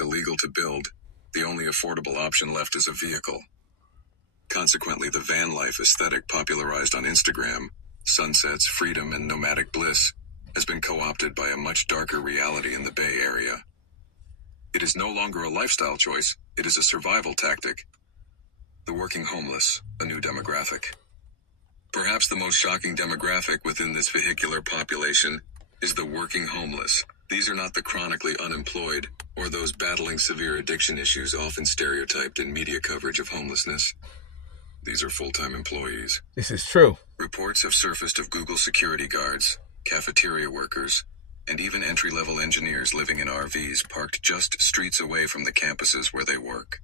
illegal to build, the only affordable option left is a vehicle. Consequently, the van life aesthetic popularized on Instagram, sunsets, freedom, and nomadic bliss, has been co-opted by a much darker reality in the Bay Area. It is no longer a lifestyle choice, it is a survival tactic. The working homeless, a new demographic. Perhaps the most shocking demographic within this vehicular population is the working homeless. These are not the chronically unemployed, or those battling severe addiction issues often stereotyped in media coverage of homelessness. These are full-time employees. This is true. Reports have surfaced of Google security guards, cafeteria workers, and even entry-level engineers living in RVs parked just streets away from the campuses where they work.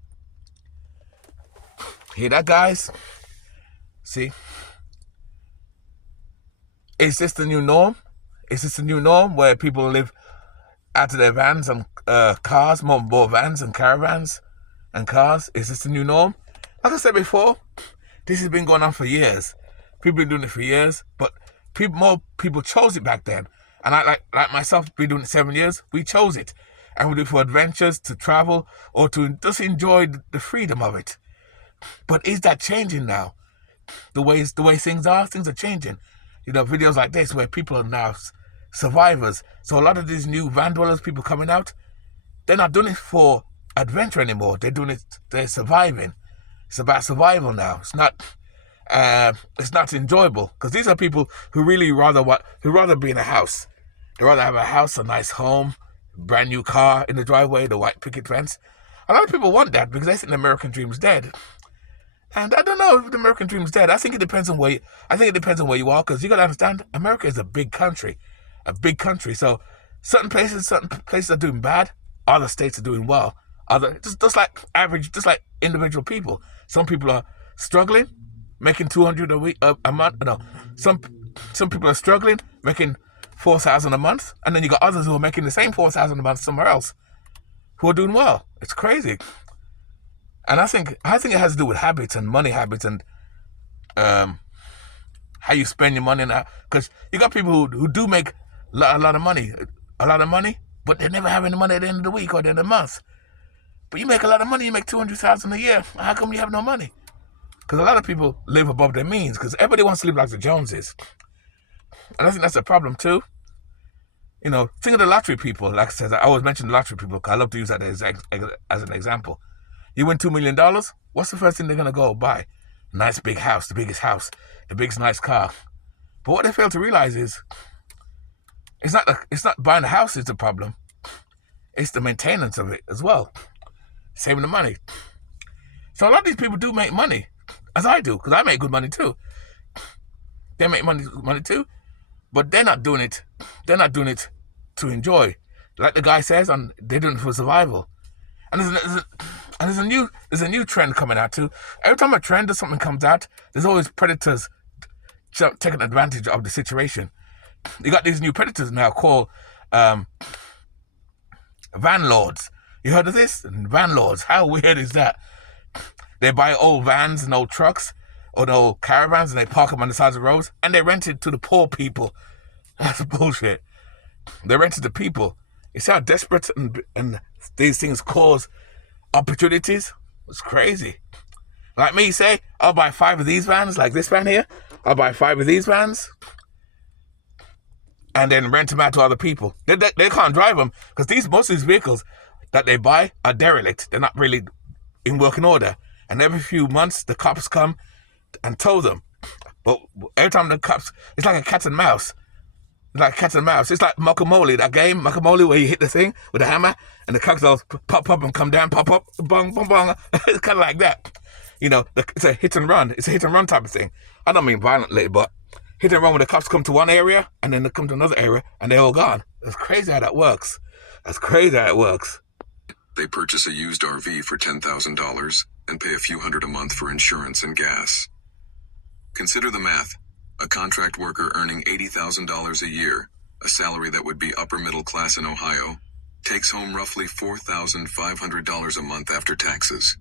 Hear that, guys? See? Is this the new norm? Is this the new norm where people live out of their vans and cars, more vans and caravans and cars? Is this the new norm? Like I said before, this has been going on for years. People have been doing it for years, but more people chose it back then. And I, like myself, been doing it 7 years. We chose it. And we do it for adventures, to travel, or to just enjoy the freedom of it. But is that changing now? The way things are changing. You know, videos like this where people are now survivors. So a lot of these new van dwellers, people coming out, they're not doing it for adventure anymore. They're surviving. It's about survival now. It's not enjoyable, because these are people who really rather be in a house. They rather have a house, a nice home, brand new car in the driveway, the white picket fence. A lot of people want that because they think the American dream's dead. And I don't know if the American dream's dead. I think it depends on where you are, because you got to understand, America is a big country. So certain places are doing bad. Other states are doing well. Just like individual people. Some people are struggling, making $200 a month. No, some people are struggling, making $4,000 a month, and then you got others who are making the same $4,000 a month somewhere else, who are doing well. It's crazy. And I think it has to do with habits and money habits and how you spend your money now. Because you got people who do make a lot of money, but they never have any money at the end of the week or the end of the month. But you make a lot of money, you make $200,000 a year. How come you have no money? Because a lot of people live above their means, because everybody wants to live like the Joneses. And I think that's a problem too. You know, think of the lottery people. Like I said, I always mention the lottery people because I love to use that as an example. You win $2 million, what's the first thing they're going to go buy? A nice big house, the biggest nice car. But what they fail to realize is, it's not buying a house is the problem. It's the maintenance of it as well. Saving the money. So a lot of these people do make money, as I do, because I make good money too. They make money too, but they're not doing it. They're not doing it to enjoy, like the guy says. And they're doing it for survival. And there's a new trend coming out too. Every time a trend or something comes out, there's always predators taking advantage of the situation. You got these new predators now called van lords. You heard of this? Van lords. How weird is that? They buy old vans and old trucks or the old caravans and they park them on the sides of the roads and they rent it to the poor people. That's bullshit. They rent it to people. You see how desperate and these things cause opportunities? It's crazy. Like me, say, I'll buy 5 of these vans, like this van here. I'll buy 5 of these vans and then rent them out to other people. They can't drive them because most of these vehicles that they buy are derelict. They're not really in working order. And every few months, the cops come and tow them. But every time the cops, it's like a cat and mouse. It's like cat and mouse. It's like Makamoli, that game, Makamoli, where you hit the thing with a hammer and the cocktails pop up and come down, pop up, bong, bong, bong. It's kind of like that. You know, it's a hit and run. It's a hit and run type of thing. I don't mean violently, but hit and run when the cops come to one area and then they come to another area and they're all gone. That's crazy how that works. They purchase a used RV for $10,000 and pay a few $100 a month for insurance and gas. Consider the math. A contract worker earning $80,000 a year, a salary that would be upper middle class in Ohio, takes home roughly $4,500 a month after taxes.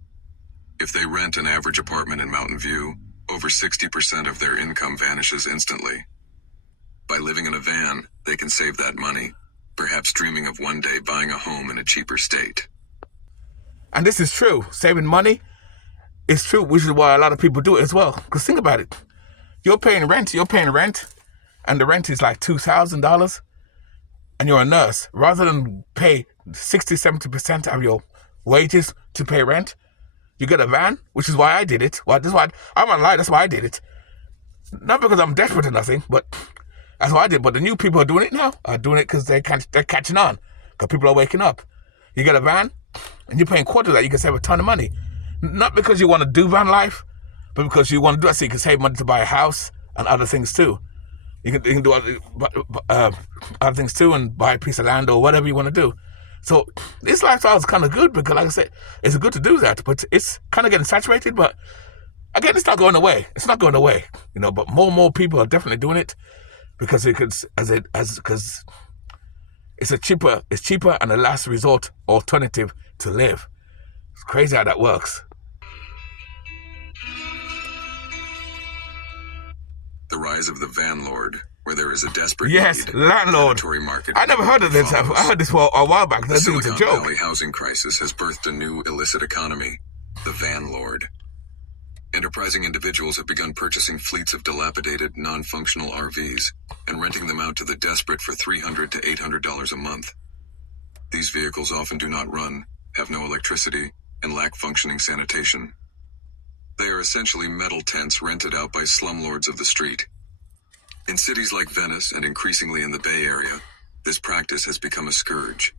If they rent an average apartment in Mountain View, over 60% of their income vanishes instantly. By living in a van, they can save that money, perhaps dreaming of one day buying a home in a cheaper state. And this is true. Saving money is true, which is why a lot of people do it as well. Because think about it. You're paying rent, and the rent is like $2,000, and you're a nurse. Rather than pay 60, 70% of your wages to pay rent, you get a van, which is why I did it. Well, I'm not lying, that's why I did it. Not because I'm desperate or nothing, but that's why I did. But the new people are doing it now, are doing it because they're catching on, because people are waking up. You get a van, and you're paying quarter of that, you can save a ton of money. Not because you want to do van life, but because you want to do it so you can save money to buy a house and other things too. You can do other things too and buy a piece of land or whatever you want to do. So this lifestyle is kind of good because, like I said, it's good to do that, but it's kind of getting saturated. But again, it's not going away. It's not going away, But more and more people are definitely doing it because because it's cheaper and a last resort alternative to live. It's crazy how that works. The rise of the van lord, where there is a desperate landlord. predatory market. I never heard of this. I heard this for a while back. The I think it's a Silicon joke. Valley housing crisis has birthed a new illicit economy, the van lord. Enterprising individuals have begun purchasing fleets of dilapidated, non-functional RVs and renting them out to the desperate for $300 to $800 a month. These vehicles often do not run, have no electricity, and lack functioning sanitation. They are essentially metal tents rented out by slumlords of the street. In cities like Venice and increasingly in the Bay Area, this practice has become a scourge.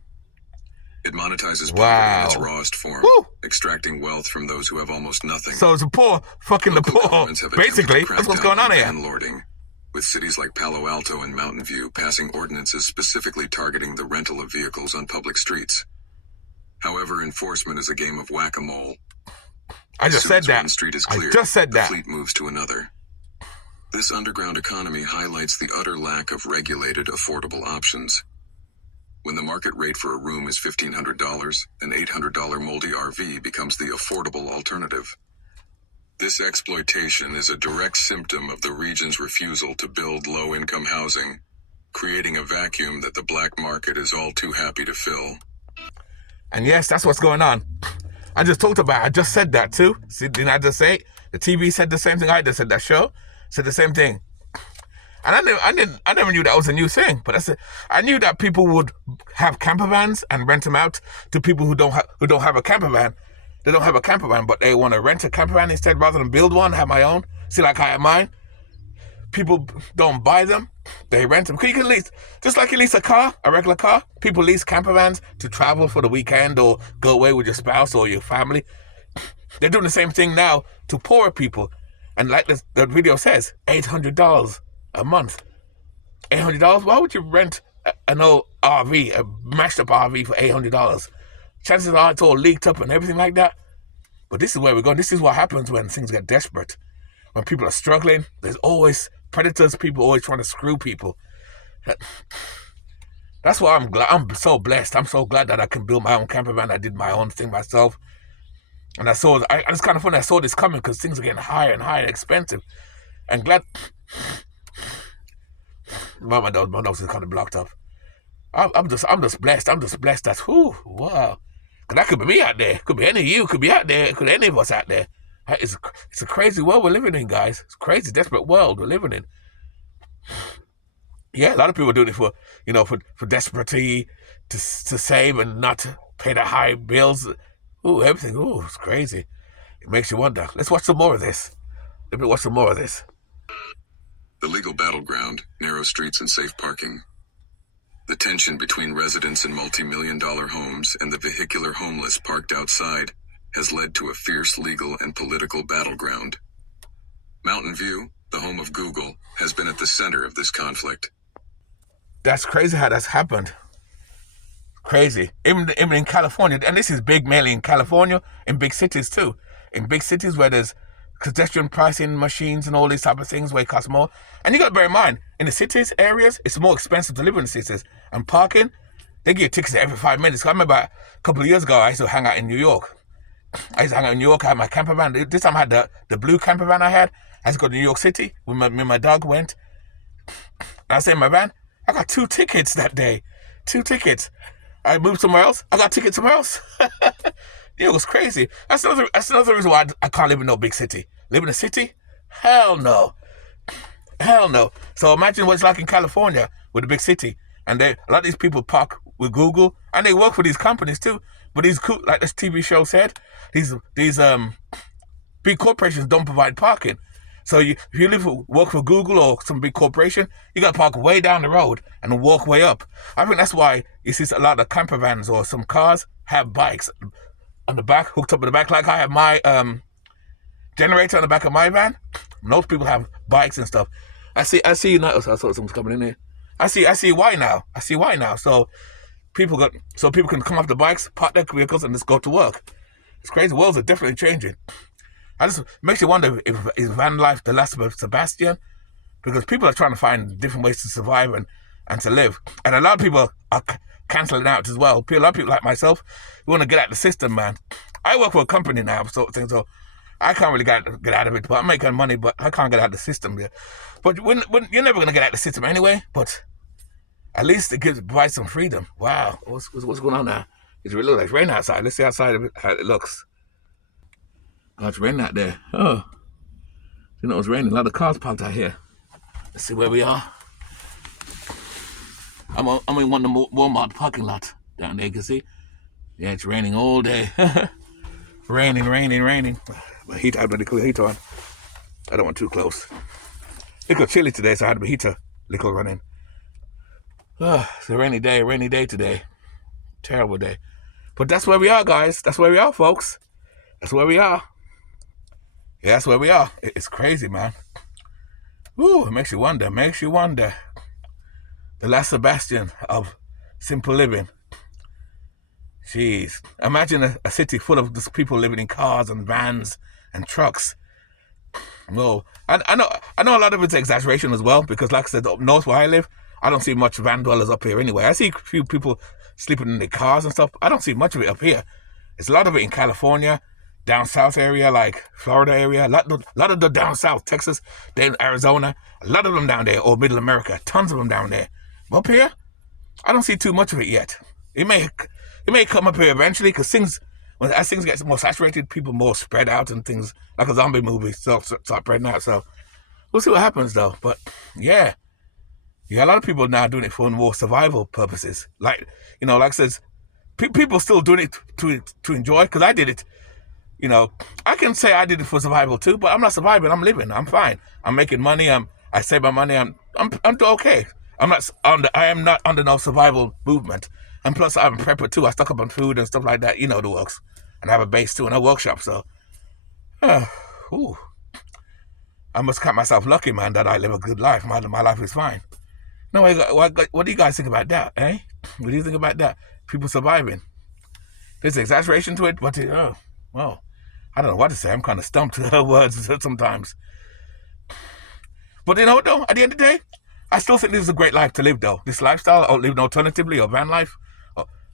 It monetizes poverty in its rawest form, extracting wealth from those who have almost nothing. So it's the poor, fucking the poor. Basically, that's what's going on here. Landlording, with cities like Palo Alto and Mountain View passing ordinances specifically targeting the rental of vehicles on public streets. However, enforcement is a game of whack-a-mole. I just said that. One street is clear, the fleet moves to another. This underground economy highlights the utter lack of regulated, affordable options. When the market rate for a room is $1,500, an $800 moldy RV becomes the affordable alternative. This exploitation is a direct symptom of the region's refusal to build low-income housing, creating a vacuum that the black market is all too happy to fill. And yes, that's what's going on. I just talked about it. I just said that too. See, didn't I just say it? The TV said the same thing I just said. That show said the same thing. And I never knew that was a new thing. But I knew that people would have camper vans and rent them out to people who don't have a camper van. They don't have a camper van, but they want to rent a camper van instead rather than build one, have my own. See, like I have mine. People don't buy them. They rent them. You can lease, just like you lease a car, a regular car. People lease camper vans to travel for the weekend or go away with your spouse or your family. They're doing the same thing now to poorer people. And like the video says, $800 a month. $800? Why would you rent an old RV, a mashed up RV for $800? Chances are it's all leaked up and everything like that. But this is where we're going. This is what happens when things get desperate. When people are struggling, there's always predators, people always trying to screw people. That's why I'm so blessed. I'm so glad that I can build my own camper van. I did my own thing myself. And it's kind of funny, I saw this coming because things are getting higher and higher and expensive. And glad... Well, my nose is kind of blocked up. I'm just blessed. I'm just blessed that, wow. Because that could be me out there. Could be any of you. Could be out there. Could any of us out there. It's a crazy world we're living in, guys. It's a crazy, desperate world we're living in. Yeah, a lot of people are doing it for desperately to save and not to pay the high bills. Everything. It's crazy. It makes you wonder. Let's watch some more of this. Let me watch some more of this. The legal battleground, narrow streets and safe parking. The tension between residents in multi-million-dollar homes and the vehicular homeless parked outside has led to a fierce legal and political battleground. Mountain View, the home of Google, has been at the center of this conflict. That's crazy how that's happened. Crazy. Even in California, and this is big mainly in California, in big cities too. In big cities where there's pedestrian pricing machines and all these type of things where it costs more. And you got to bear in mind, in the cities, areas, it's more expensive to live in the cities. And parking, they give you tickets every 5 minutes. I remember a couple of years ago, I used to hang out in New York. I had my camper van. This time I had the blue camper van I had. I used to go to New York City. Me and my dog went. And I was in my van. I got 2 tickets that day. 2 tickets. I moved somewhere else. I got tickets somewhere else. It was crazy. That's another reason why I can't live in no big city. Live in a city? Hell no. Hell no. So imagine what it's like in California with a big city. And a lot of these people park with Google and they work for these companies too. But these, like this TV show said, these big corporations don't provide parking. So if you work for Google or some big corporation, you got to park way down the road and walk way up. I think that's why you see a lot of camper vans or some cars have bikes on the back, hooked up in the back. Like I have my generator on the back of my van. Most people have bikes and stuff. I see now. I saw someone's coming in here. I see why now. So people can come off the bikes, park their vehicles, and just go to work. It's crazy. The worlds are definitely changing. It makes you wonder if is van life the last of Sebastian, because people are trying to find different ways to survive and to live, and a lot of people are cancelling out as well. A lot of people like myself, who want to get out of the system, man. I work for a company now, sort of thing, so I can't really get out of it. But I'm making money, but I can't get out of the system yet. But when you're never gonna get out of the system anyway. But at least it provides some freedom. Wow, what's going on now? It's really like rain outside. Let's see outside of it, how it looks. Oh, it's raining out there. Oh, you know it's raining. A lot of cars parked out here. Let's see where we are. I'm in one of the Walmart parking lot down there. You can see. Yeah, it's raining all day. Raining. My heater, I had my heater on. I don't want too close. It got chilly today, so I had my heater little running. Oh, it's a rainy day today. Terrible day. But that's where we are, guys. That's where we are, folks. That's where we are. Yeah, that's where we are. It's crazy, man. Woo, it makes you wonder. The last Sebastian of simple living. Jeez. Imagine a city full of just people living in cars and vans and trucks. No, I know a lot of it's exaggeration as well, because like I said, up north where I live, I don't see much van dwellers up here anyway. I see a few people sleeping in their cars and stuff. I don't see much of it up here. It's a lot of it in California, down south area, like Florida area, a lot of the down south, Texas, then Arizona, a lot of them down there, or Middle America, tons of them down there. Up here, I don't see too much of it yet. It may come up here eventually, because as things get more saturated, people more spread out and things like a zombie movie start spreading out. So we'll see what happens though. But yeah, a lot of people now doing it for more survival purposes. Like, like I said, people still doing it to enjoy, because I did it. I can say I did it for survival too, but I'm not surviving. I'm living. I'm fine. I'm making money. I save my money. I'm okay. I am not under no survival movement. And plus, I'm a prepper too. I stock up on food and stuff like that. You know the works. And I have a base too and a workshop. So, I must count myself lucky, man, that I live a good life. My life is fine. No, what do you guys think about that, eh? What do you think about that? People surviving. There's exaggeration to it, but well, I don't know what to say. I'm kind of stumped with her words sometimes. But you know what, though? At the end of the day, I still think this is a great life to live, though. This lifestyle, or living alternatively, or van life,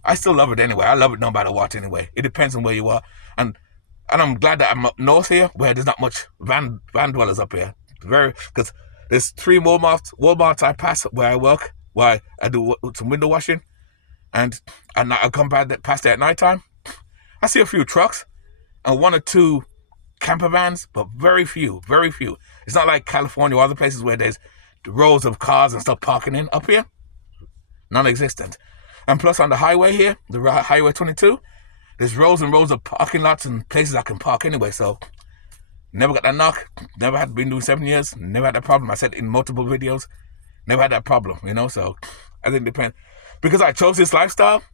I still love it anyway. I love it no matter what anyway. It depends on where you are. And I'm glad that I'm up north here, where there's not much van dwellers up here. Because there's 3 Walmarts I pass where I work, where I do some window washing. And I come past there at night time. I see a few trucks and 1 or 2 camper vans, but very few. It's not like California or other places where there's rows of cars and stuff parking in. Up here, non-existent. And plus on the highway here, the Highway 22, there's rows and rows of parking lots and places I can park anyway. So never got that knock. Never had been doing 7 years. Never had that problem. I said in multiple videos, never had that problem, So I think it depends. Because I chose this lifestyle,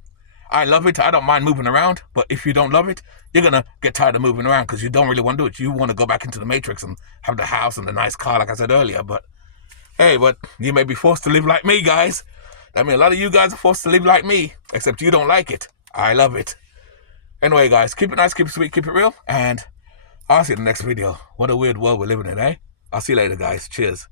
I love it. I don't mind moving around. But if you don't love it, you're going to get tired of moving around, because you don't really want to do it. You want to go back into the matrix and have the house and the nice car, like I said earlier. But hey, but you may be forced to live like me, guys. I mean, a lot of you guys are forced to live like me, except you don't like it. I love it. Anyway, guys, keep it nice, keep it sweet, keep it real, and I'll see you in the next video. What a weird world we're living in, eh? I'll see you later, guys. Cheers.